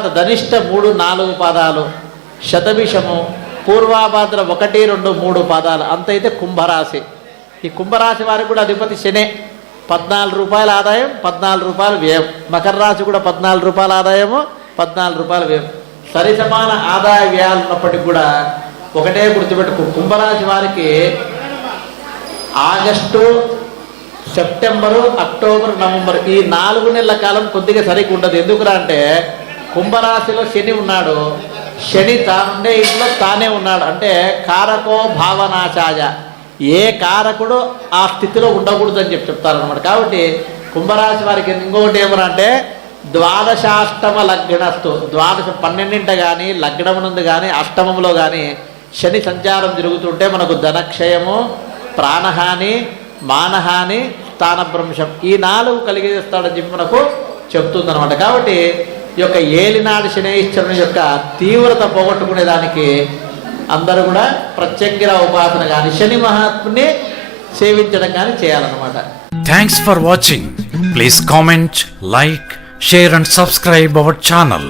తర్వాత ధనిష్ట 3, 4 పాదాలు, శతభిషము, పూర్వాభాద్ర 1, 2, 3 పాదాలు, అంతైతే కుంభరాశి. ఈ కుంభరాశి వారికి కూడా అధిపతి శనే. 14 రూపాయల ఆదాయం, 14 రూపాయలు వ్యయం. మకర రాశి కూడా 14 రూపాయల ఆదాయము, 14 రూపాయల వ్యయం. సరి సమాన ఆదాయ వ్యయాలు ఉన్నప్పటికీ కూడా ఒకటే గుర్తుపెట్టుకో, కుంభరాశి వారికి ఆగస్టు, సెప్టెంబరు, అక్టోబర్, నవంబర్ ఈ 4 నెలల కాలం కొద్దిగా సరిగ్గా ఉండదు. ఎందుకురా అంటే కుంభరాశిలో శని ఉన్నాడు. శని తానుండే ఇంట్లో తానే ఉన్నాడు. అంటే కారకో భావనాచాయ, ఏ కారకుడు ఆ స్థితిలో ఉండకూడదు అని చెప్తారనమాట. కాబట్టి కుంభరాశి వారికి ఇంకొకటి ఏమన్నా అంటే ద్వాదశాష్టమ లగ్నస్తు, 12 కానీ లగ్నమునందు కానీ అష్టమంలో కానీ శని సంచారం జరుగుతుంటే మనకు ధనక్షయము, ప్రాణహాని, మానహాని, స్థానభ్రంశం ఈ 4 కలిగేస్తాడని చెప్పి మనకు చెప్తుందనమాట. కాబట్టి ఈ యొక్క ఏలినాడు శనైశ్వరుని యొక్క తీవ్రత పోగొట్టుకునేదానికి అందరూ కూడా ప్రత్యంగిర ఉపాసన కానీ శని మహాత్ముని సేవించడం కానీ చేయాలన్నమాట. Thanks for watching. Please comment, like, share and subscribe our channel.